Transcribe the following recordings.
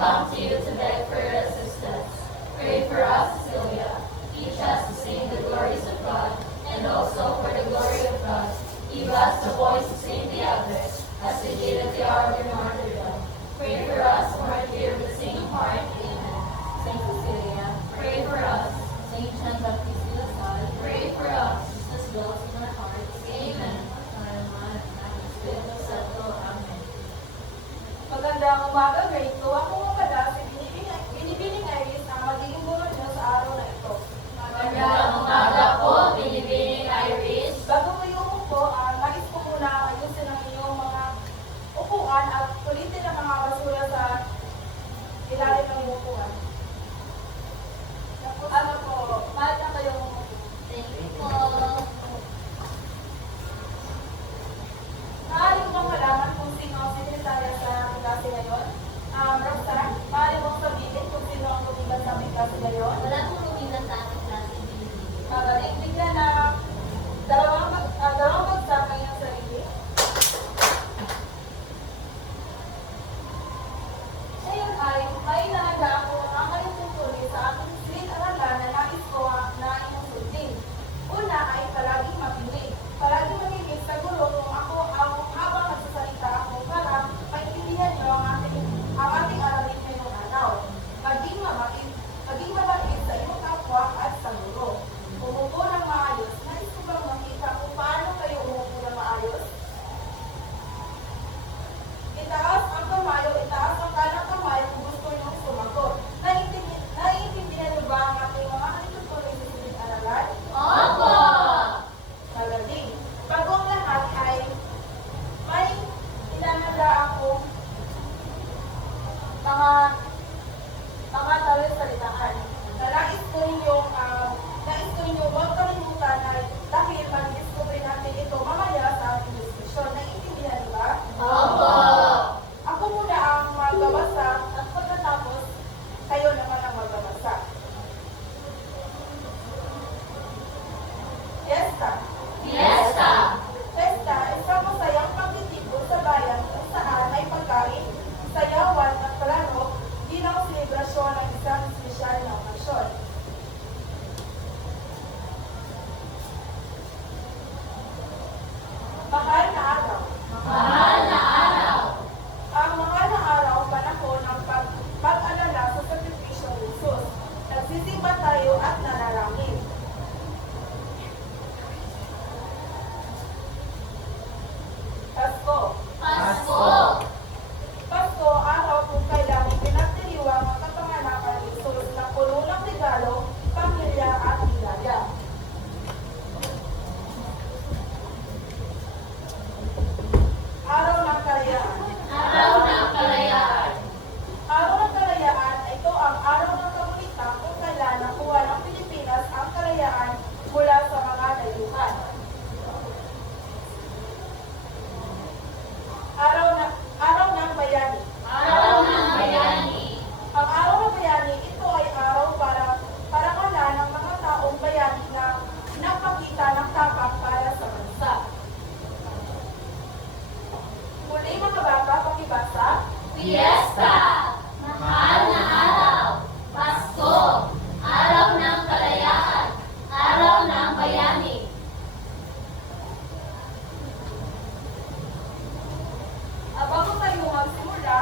come to you to beg for your assistance. Pray for us, Cecilia. Teach us to sing the glories of God, and also for the glory of God. Give us the voice to sing the others, as we did at the hour of your martyrdom. Pray for us who are here with the same heart. Amen. Saint Cecilia, Pray for us. Saint John Baptist de la Salle, Pray for us. Jesus dwells in our hearts. Amen. Espiritu Santo. Amen. Magandang umaga, grade 2. Ako nga pala si Binibining Iris ang magiging guro niyo sa araw na ito. Magandang umaga po, Binibining Iris. Bago kayo umupo, nais ko muna ayusin ang inyong mga upuan at tulitin ang mga basura sa ilalim ng upuan. Ano po, mahal na kayong umupo. Thank you po. Maaari mo bang malaman kung sino ang sekretarya sa klase ngayon? Roxanne, maaari mong sabihin kung sino ang lumiban sa aming klase ngayon? Wala pong lumiban sa ating klase, Binibining. Magaling. Bigyan na dalawang bagsak ang iyong sarili. Ngayon ay may nahanda ako ang kayong tutuloy sa ating silid-aralan na nais ko na inyong sundin. Una ay palaging makinig. Palaging makinig sa guro kung ako habang nagsasalita ako para maintindihan niyo ang ating aralin ngayong araw. Maging mabait sa iyong kapwa at sa guro. Umupo ng maayos. Nais ko bang makita kung paano kayo umupo ng maayos? Itaas ang kamay o itaas ang kanang kamay kung gusto niyong sumagot. Naiintindihan niyo ba ang ating mga halitutuloy sa silid-aralan? Opo! Magaling. Bago ang lahat ay may inananda akong mga tawid-salitaan. Nais ko ninyong huwag kalimutan na dahil mag-discover natin ito mamaya sa ating diskusyon. Naiintindihan niyo ba? Opo! Ako muna ang magbabasa at pagkatapos kayo naman ang magbabasa. Fiesta. Fiesta! Fiesta, isang masayang pagtitipon sa bayan kung saan may pagkain, sayawan at palaro bilang selebrasyon ng isang espesyal na okasyon. Mahal na araw. Mahal na araw! Ang mahal na araw, panahon ng pag-alala sa sakripisyo ng Jesus. Nagsisimba tayo at nanalangin. Pasko. Pasko! Pasko, araw kung kailan pinagdiriwang ang kapanganakan ni Jesus na puno ng regalo, pamilya at ligaya. Araw ng Kalayaan. Araw ng Kalayaan! Araw ng Kalayaan, ito ang araw ng komunita kung kailan nakuha ng Pilipinas ang kalayaan mula sa mga dayuhan. Araw ng Bayani. Araw ng Bayani! Ang araw ng bayani, ito ay araw para parangalan ng mga taong bayani na nagpakita ng tapang para sa bansa. Muli mga bata, pakibasa. Fiesta! Mahal na araw! Pasko! Araw ng Kalayaan! Araw ng Bayani! Bago tayo magsimula,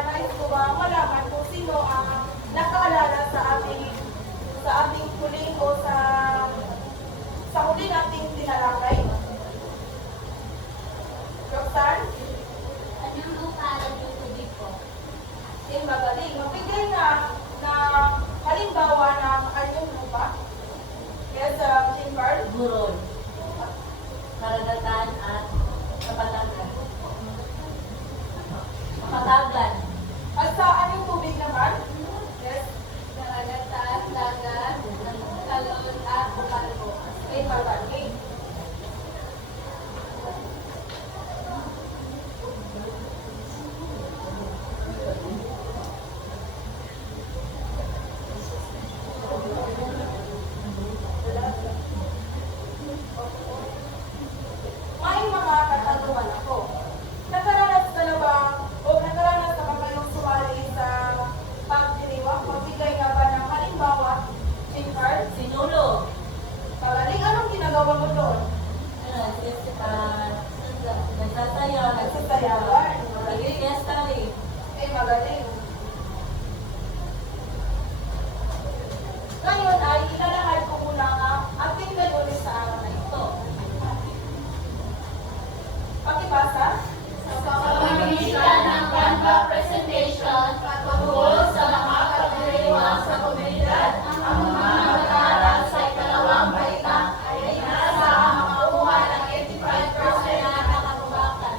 nais ko ba malaman kung sino ang nakaalala sa ating huling o sa huli nating tinalakay? Roxanne? Anong ukala sayawan. Magaling. Fiesta rin. Magaling. Ngayon ay ilalahad ko muna ang ating layunin sa araw na ito. Pakibasa. Sa pamamagitan ng Canva presentation, patungkol sa mga pagdiriwang sa komunidad, ang mga mag-aaral sa ikalawang baitang ay inaasahang makakuha ng 85% na katunggakan.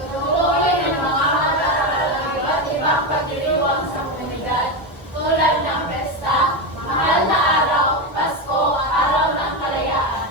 Tutuloy ng mga mag-aaral ng iba't ibang pagdiriwang sa komunidad, tulad ng pesta, mahal na araw, Pasko, araw ng kalayaan.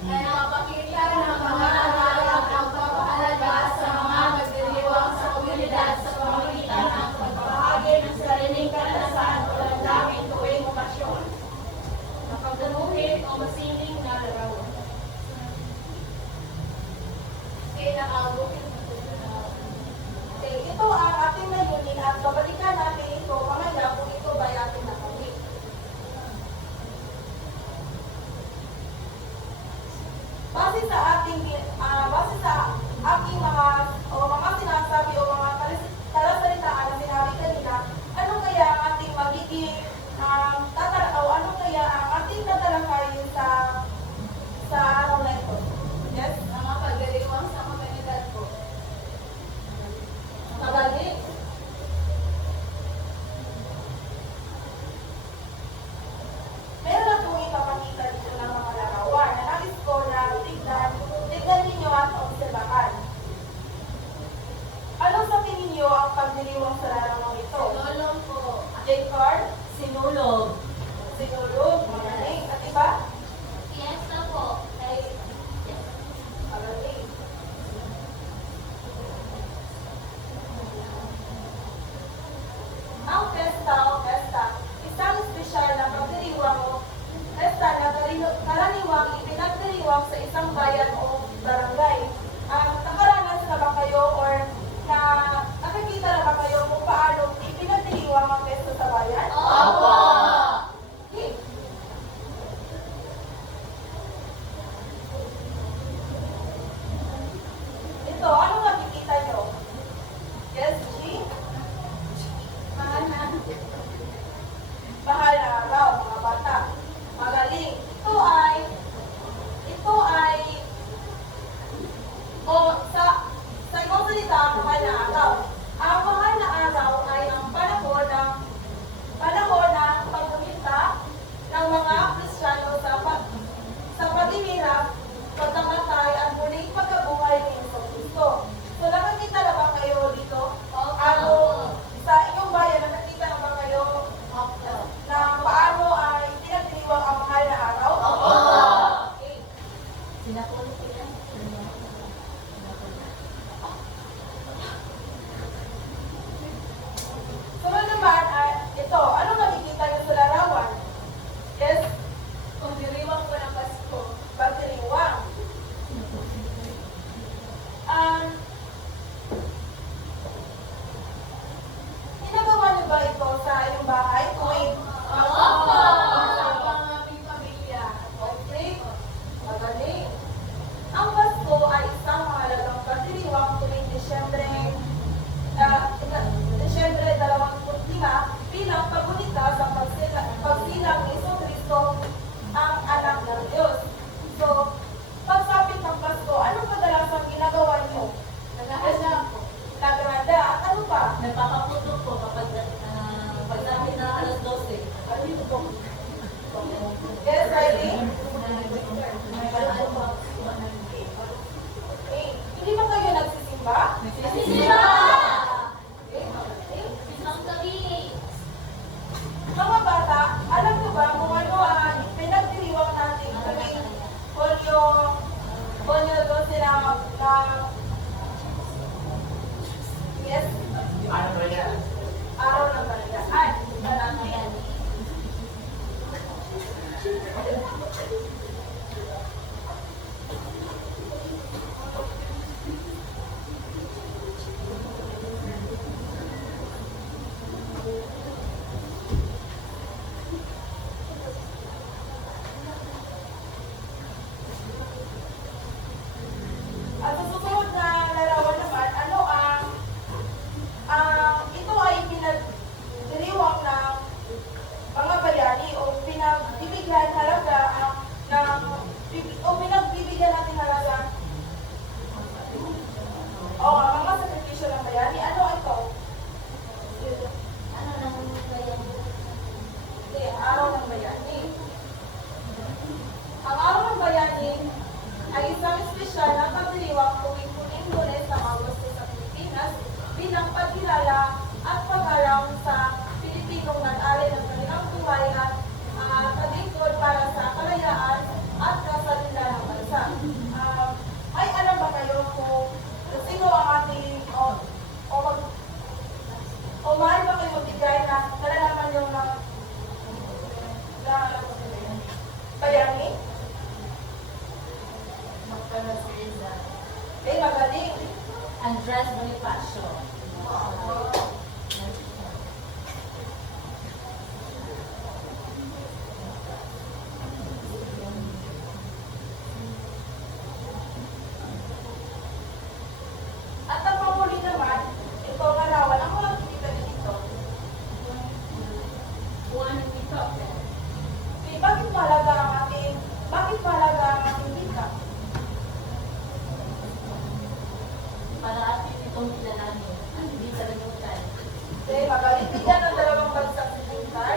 Napakita ng mga mag-aaral ang pagpapahalaga sa mga magdiriwang sa komunidad sa pamamagitan ng pagbahagi ng sariling karanasan o damdamin tuwing okasyon, mapagdamuhin o masining na larawan. Ito ang ating layunin at babalikan natin ito mamaya kung ito ba ating nakamit. Base sa aking mga sinasabi o mga talasalitaan na sinabi kanina, ano kaya ang ating magiging ano kaya ang ating tatalakayin sa araw na ito? Yes? Mga pagdiriwang sa komunidad ko. Magaling. Meron akong ipapakita dito ng mga larawan na nais ko na tignan ninyo at obserbahan. Ano sa tingin niyo ang pagdiriwang sa larawan ito? Lolong ko. J-card, Sinulog. sinulog, magaling. At iba? Fiesta po ay Magaling. Ang pesta, isang espesyal na pagdiriwang o pesta na karaniwang ipinagdiriwang sa isang bayan o barangay. Nakaranas na ba kayo or nakikita na ba kayo kung paano ipinagdiriwang ang pesta sa bayan? Opo! Okay. Ito, ano nakikita nyo? Yes, G? Mahal na araw, mga bata. Magaling. Sa ibang salita, ang mahal na araw. Ang mahal na araw ay ang panahon ng pagbuminta ng mga Kristiyano sa paghihirap, pagkamatay at muling pagkabuhay ni Jesucristo. So, nakakita na ba kayo dito? Ano, sa inyong bayan, nakakita na ba kayo na paano ay pinagdiriwang ang mahal na araw? Okay. Sinapulit sila. Sunod naman, ito, ano nakikita niyo sa larawan? Yes, Pagdiriwang ko ng Pasko. pagdiriwang. Ginagawa niyo ba ito sa inyong bahay tuwing Opo! sa aming pamilya? Okay. Magaling. Ang Pasko ay isang mahalagang pagdiriwang tuwing Disyembre 25 bilang pagunita sa pagsilang ni Jesucristo ang anak ng Diyos. So, pagsapit ng Pasko, anong kadalasang ginagawa niyo? Naghahanda. At ano pa? Nagpapaputok ko kapag pagdamit na alas 12. Yes, Riley? Okay. Hindi ba kayo nagsisimba? Sila! Okay, magaling. Isang gabi! Mga bata, alam niyo ba kung ano ang pinagdiriwang natin tuwing Hulyo 12 yes? Araw ng Balitaan. Balitaan. Andres Bonifacio. At ang panghuli naman, ito ang larawan ang mga kikita dito. Juan Nito. Okay, bakit mahalaga ang ating wika? Para atin itong kilalanin. Hindi kalimutan. Okay, magaling bigyan ng dalawang bagsak si Pintar.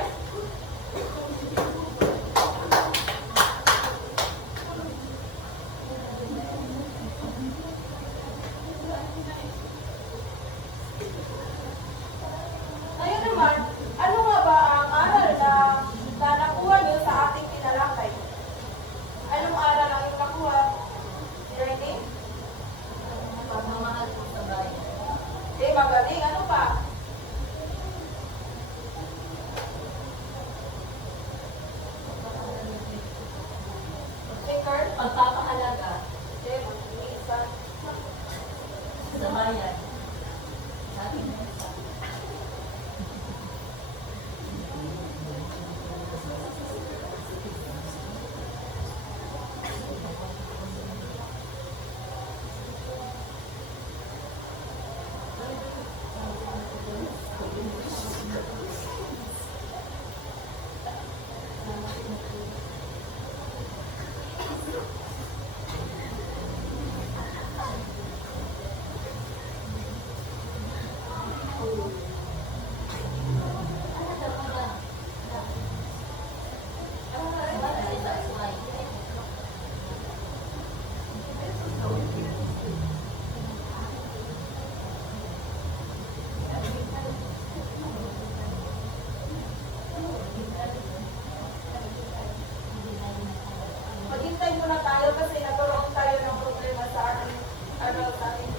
Ngayon naman, ano nga ba ang aral na nakuha niyo sa ating tinalakay? Anong aral ang iyong nakuha? Si Rene? Pagmamahal sa bayan. Eh, magaling. Ano pa? Si Kurt? Pagpapahalaga Eh, mag-iisa. sa bayan. Ating bansa. Maghintay muna tayo kasi nagkaroon tayo ng problema sa ating sa ating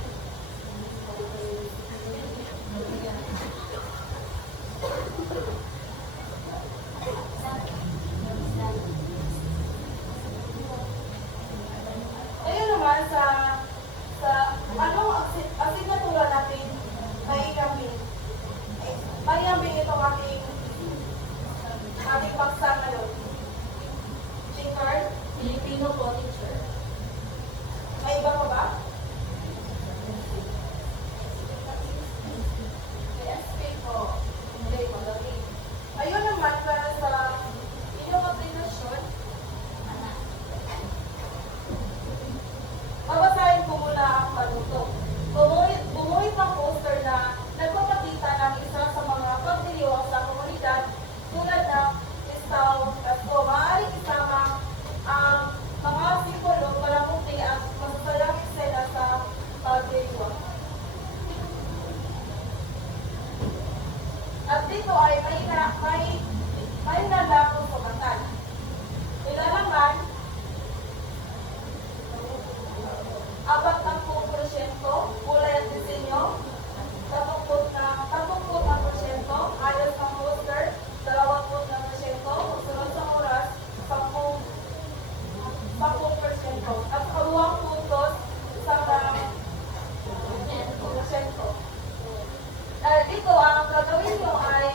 Ayun naman sa anong asignatura natin kay Yami. Kay Yami itong ating paksa ngayon. Chinkard? Filipino po, teacher. May iba pa ba? PSP po. Hindi, magaling. Ayun naman, para sa inyong aplikasyon, babasahin ko muna ang panuto. Bumuhit ng poster na nagpapakita ng isa sa mga pagdiriwang sa komunidad tulad ng listaw at maaaring isama ang mga simbolo para mukti at masasalang eksena sa pagdiriwang. At dito ay may nalakong sumatan. Ilalaman, 40% kulay at disenyo, 30% ayos ng poster, 20% sunod sa oras, 10% at kabuang puntos sa porsyento. Dito ang gagawin nyo ay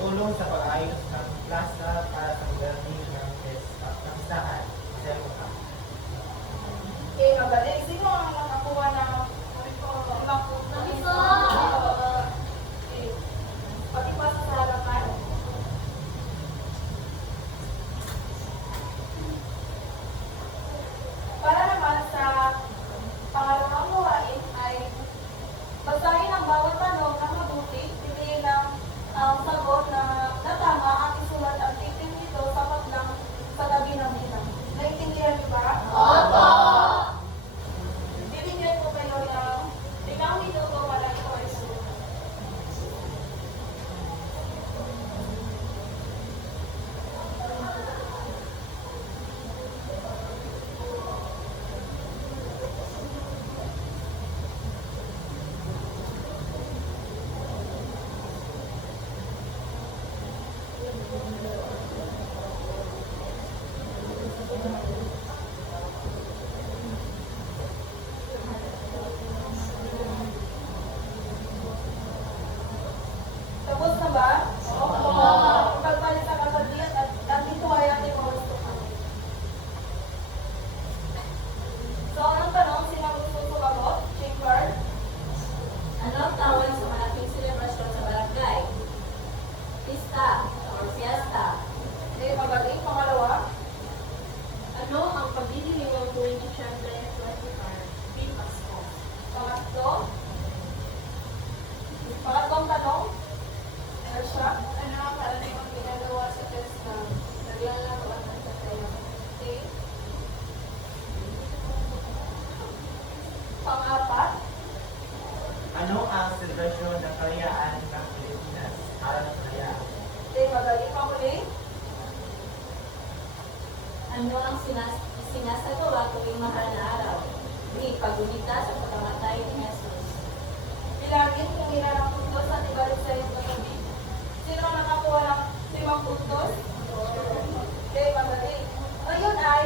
tulong sa pag-ayos ng plaza para sa galing ng listahan. Sa mga Okay, magaling. Sino ang nakakuha ng limang puntos? Okay. Pag-ipasa sa harapan. Para naman sa pangalawang gawain ay basahin ang bawat tanong na mabuti, piliin ang sagot na tama at isulat ang titin nito sapat lang sa tabi ng bilang. Naintindihan niyo ba? Opo! Bibigyan ko kayo ng 5 minuto para ito ay sulat. Tapos na ba? Opo. Pagbalik sa kasabihan at dito ay ating mga gusto kami. So, anong tanong? Sino ang gusto sumagot? Chamber? Ano ang tawag sa malaking selebrasyon sa barangay? Pista or fiesta? Okay, magaling. Pangalawa? Ano ang pagdidiriwang tuwing Disyembre 25? Pasko. Pangatlo? Pangatlong tanong? Ersha? Ano ang karaniwang ginagawa sa pesta? Naglalaroan ng sasaya. Okay. Pang-apat? ano ang selebrasyon ng kalayaan ng Pilipinas? Araw ng kalayaan. Okay, magaling. Pang-uli? Ano ang sinasagawa tuwing mahal na araw? B. Paggunita sa pagkamatay ni Jesus. Bilangin kung ilan ang puntos at ibalik sa iyong katabi. Sino ang nakakuha ng 5 puntos? Okay, magaling. Ngayon ay,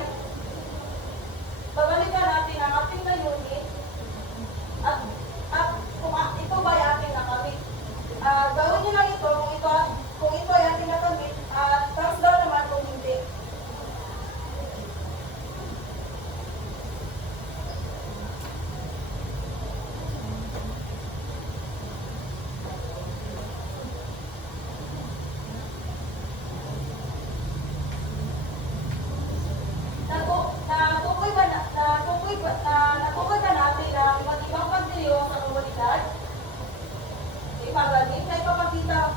babalikan natin ang ating na unit at kung ito ba ay ating nakamit. Gawin niyo lang ito kung ito ay ating nakamit at thumbs down naman kung hindi. Natukoy ba natin ang iba't ibang pagdiriwang sa komunidad? Magaling, naipapakita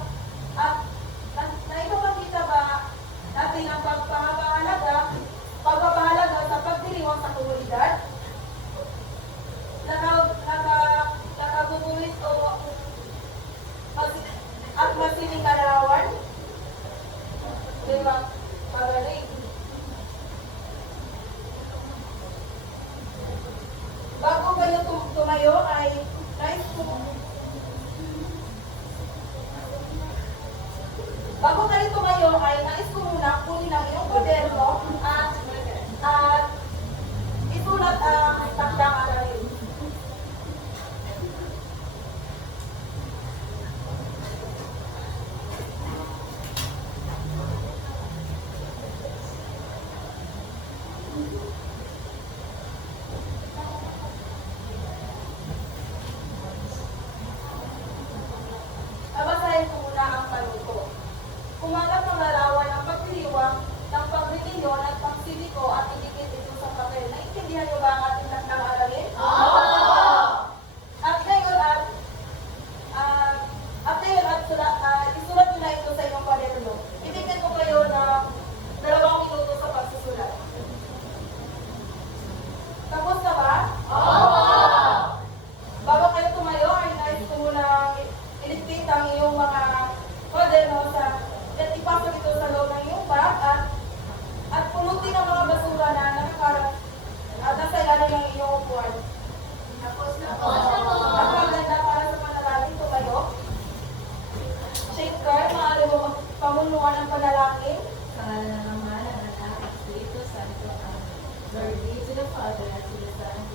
ba natin ang pagpapahalaga sa pagdiriwang sa komunidad? Nakagugulit o at masiling kalarawan? Diba? Magaling. Bago kayo tumayo ay nais ko muna kunin ang iyong kwaderno at isulat ang takdang aralin. Babasahin ko muna ang panuto. Kumagat ng larawan ang pagdiriwang ng pagrelinyon at pagsiliko at idikit ito sa papel. Naintindihan niyo ba ang ating takdang aralin? At ngayon isulat niyo na ito sa inyong kwaderno. Ibigyan ko kayo ng 2 minuto sa pagsusulat. Tapos na ba? Bago kayo tumayo, ay nais ko muna iligpit ang iyong mga kwaderno at ipasok ito sa loob ng iyong bag at pulutin ang mga basura na nakakarat at nasa ilalim ng iyong upuan. Tapos na po. Ang maganda para sa panalangin tumayo. Shaker, maaari mo pamunuan ang panalangin. Sa ngalan ng Ama, ng Anak, at Espiritu Santo. Amen. Glory be to the Father, and to the Son,